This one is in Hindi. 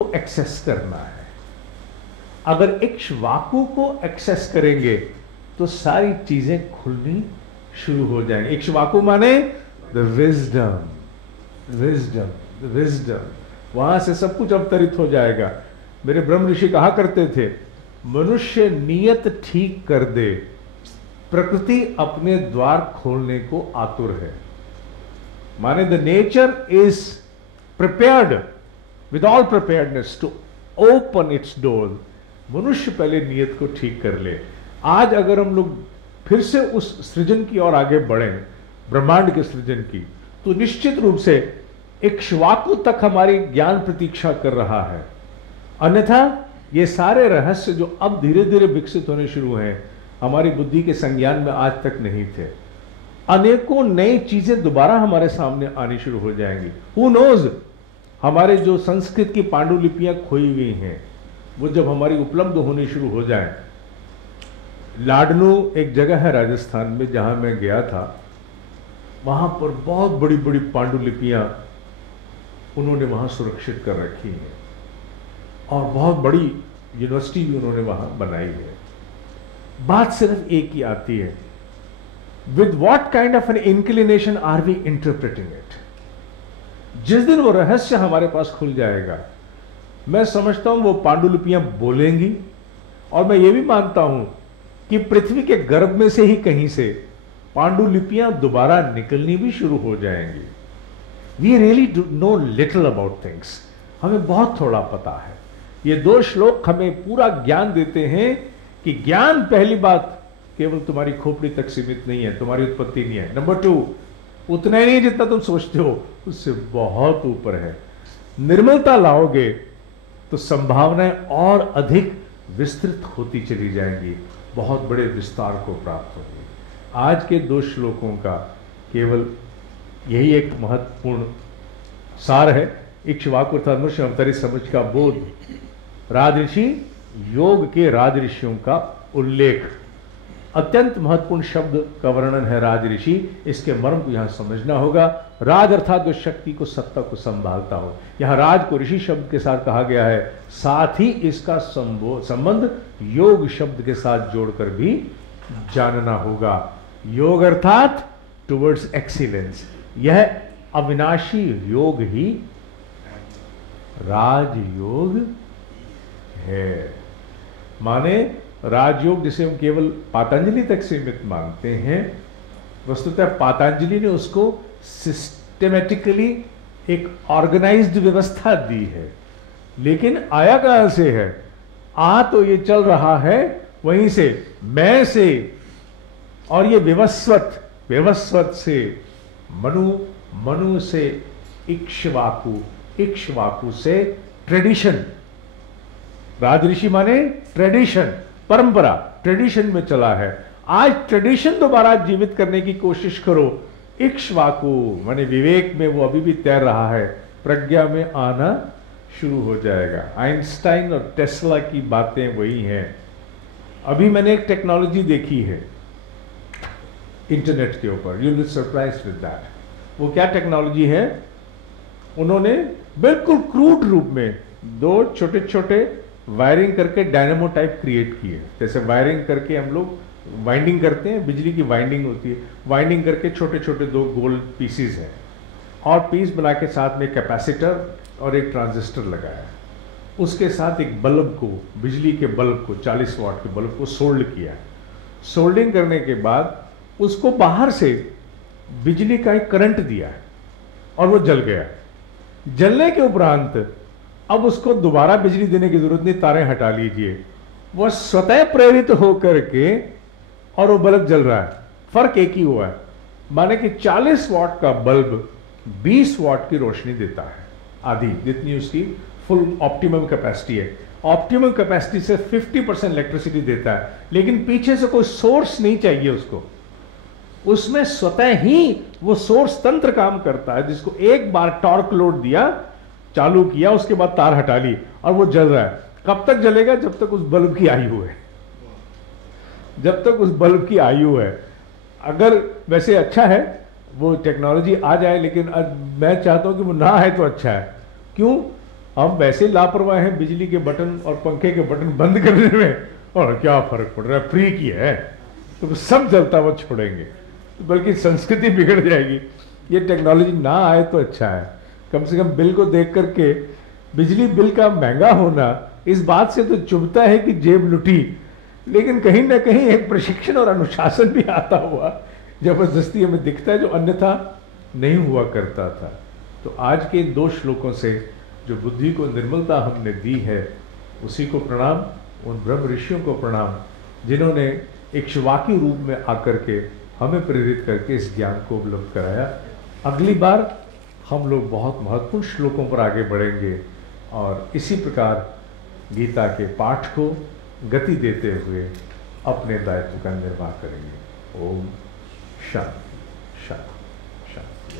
एक्सेस करना है। अगर इक्ष्वाकु को एक्सेस करेंगे तो सारी चीजें खुलनी शुरू हो जाएंगी। इक्ष्वाकु माने द विजडम, विजडम, विजडम। वहां से सब कुछ अवतरित हो जाएगा। मेरे ब्रह्म ऋषि कहा करते थे, मनुष्य नियत ठीक कर दे, प्रकृति अपने द्वार खोलने को आतुर है। माने the nature is prepared with all preparedness to open its door। मनुष्य पहले नियत को ठीक कर ले। आज अगर हम लोग फिर से उस सृजन की ओर आगे बढ़े, ब्रह्मांड के सृजन की, तो निश्चित रूप से इक्ष्वाकु तक हमारी ज्ञान प्रतीक्षा कर रहा है। अन्यथा ये सारे रहस्य जो अब धीरे धीरे विकसित होने शुरू हैं, हमारी बुद्धि के संज्ञान में आज तक नहीं थे। अनेकों नई चीजें दोबारा हमारे सामने आनी शुरू हो जाएंगी। हु नोज, हमारे जो संस्कृत की पांडुलिपियां खोई हुई हैं, वो जब हमारी उपलब्ध होनी शुरू हो जाए। लाडनू एक जगह है राजस्थान में जहां मैं गया था, वहां पर बहुत बड़ी बड़ी पांडुलिपियां उन्होंने वहां सुरक्षित कर रखी हैं और बहुत बड़ी यूनिवर्सिटी भी उन्होंने वहां बनाई है। बात सिर्फ एक ही आती है, with what kind of an inclination are we interpreting it. जिस दिन वो रहस्य हमारे पास खुल जाएगा, मैं समझता हूं वो पांडुलिपियां बोलेंगी। और मैं ये भी मानता हूं कि पृथ्वी के गर्भ में से ही कहीं से पांडुलिपियां दोबारा निकलनी भी शुरू हो जाएंगी। We really do know little about things, हमें बहुत थोड़ा पता है। ये दो श्लोक हमें पूरा ज्ञान देते हैं कि ज्ञान, पहली बात, केवल तुम्हारी खोपड़ी तक सीमित नहीं है, तुम्हारी उत्पत्ति नहीं है। नंबर 2, उतना ही नहीं जितना तुम सोचते हो, उससे बहुत ऊपर है। निर्मलता लाओगे तो संभावनाएं और अधिक विस्तृत होती चली जाएंगी, बहुत बड़े विस्तार को प्राप्त होगी। आज के 2 श्लोकों का केवल यही एक महत्वपूर्ण सार है। इक्ष्वाकु अर्थात मनुष्य अवतरित समझ का बोध, राजऋषि, योग के राजऋषियों का उल्लेख, अत्यंत महत्वपूर्ण शब्द का वर्णन है राजऋषि। इसके मर्म को यहां समझना होगा। राज अर्थात जो शक्ति को, सत्ता को संभालता हो। यहां राज को ऋषि शब्द के साथ कहा गया है, साथ ही इसका संबंध योग शब्द के साथ जोड़कर भी जानना होगा। योग अर्थात टुवर्ड्स एक्सीलेंस, यह अविनाशी योग ही राजयोग है। माने राजयोग जिसे हम केवल पातंजलि तक सीमित मानते हैं, वस्तुतः पातंजलि ने उसको सिस्टेमेटिकली एक ऑर्गेनाइज्ड व्यवस्था दी है। लेकिन आया कहां से है? तो ये चल रहा है वहीं से, मैं से, और ये विवस्वत, विवस्वत से मनु, मनु से इक्ष्वाकु, इक्ष्वाकु से ट्रेडिशन। राजऋषि माने ट्रेडिशन, परंपरा, ट्रेडिशन में चला है। आज ट्रेडिशन दोबारा जीवित करने की कोशिश करो। इक्ष्वाकु माने विवेक में वो अभी भी तैर रहा है, प्रज्ञा में आना शुरू हो जाएगा। आइंस्टाइन और टेस्ला की बातें वही हैं। अभी मैंने एक टेक्नोलॉजी देखी है इंटरनेट के ऊपर, you will be surprised with that. वो क्या टेक्नोलॉजी है? उन्होंने बिल्कुल क्रूड रूप में 2 छोटे छोटे वायरिंग करके डायनेमो टाइप क्रिएट किए। जैसे वायरिंग करके हम लोग वाइंडिंग करते हैं, बिजली की वाइंडिंग होती है, वाइंडिंग करके छोटे छोटे 2 गोल पीसीज हैं, और पीस बना के साथ में कैपेसिटर और एक ट्रांजिस्टर लगाया। उसके साथ एक बल्ब को, बिजली के बल्ब को, 40 वाट के बल्ब को सोल्ड किया। सोल्डिंग करने के बाद उसको बाहर से बिजली का एक करंट दिया और वो जल गया। जलने के उपरांत अब उसको दोबारा बिजली देने की जरूरत नहीं, तारें हटा लीजिए, वह स्वतः प्रेरित होकर के और वो बल्ब जल रहा है। फर्क एक ही हुआ है, माने कि 40 वाट का बल्ब 20 वाट की रोशनी देता है, आधी जितनी उसकी फुल ऑप्टिमम कैपेसिटी है। ऑप्टिमम कैपेसिटी से 50% इलेक्ट्रिसिटी देता है, लेकिन पीछे से कोई सोर्स नहीं चाहिए उसको। उसमें स्वतः ही वो सोर्स तंत्र काम करता है, जिसको एक बार टॉर्क लोड दिया, चालू किया, उसके बाद तार हटा ली और वो जल रहा है। कब तक जलेगा? जब तक उस बल्ब की आयु है, जब तक उस बल्ब की आयु है। अगर वैसे अच्छा है वो टेक्नोलॉजी आ जाए, लेकिन मैं चाहता हूं कि वो ना आए तो अच्छा है। क्यों? हम वैसे लापरवाह हैं बिजली के बटन और पंखे के बटन बंद करने में, और क्या फर्क पड़ रहा है, फ्री की है तो सब जलता हुआ छोड़ेंगे, बल्कि संस्कृति बिगड़ जाएगी। ये टेक्नोलॉजी ना आए तो अच्छा है। कम से कम बिल को देख करके बिजली बिल का महंगा होना इस बात से तो चुभता है कि जेब लुटी, लेकिन कहीं ना कहीं एक प्रशिक्षण और अनुशासन भी आता हुआ जबरदस्ती हमें दिखता है, जो अन्यथा नहीं हुआ करता था। तो आज के इन 2 श्लोकों से जो बुद्धि को निर्मलता हमने दी है, उसी को प्रणाम, उन ब्रह्म ऋषियों को प्रणाम जिन्होंने इक्ष्वाकु रूप में आकर के हमें प्रेरित करके इस ज्ञान को उपलब्ध कराया। अगली बार हम लोग बहुत महत्वपूर्ण श्लोकों पर आगे बढ़ेंगे और इसी प्रकार गीता के पाठ को गति देते हुए अपने दायित्व का निर्वाह करेंगे। ओम शांति शांति शांति।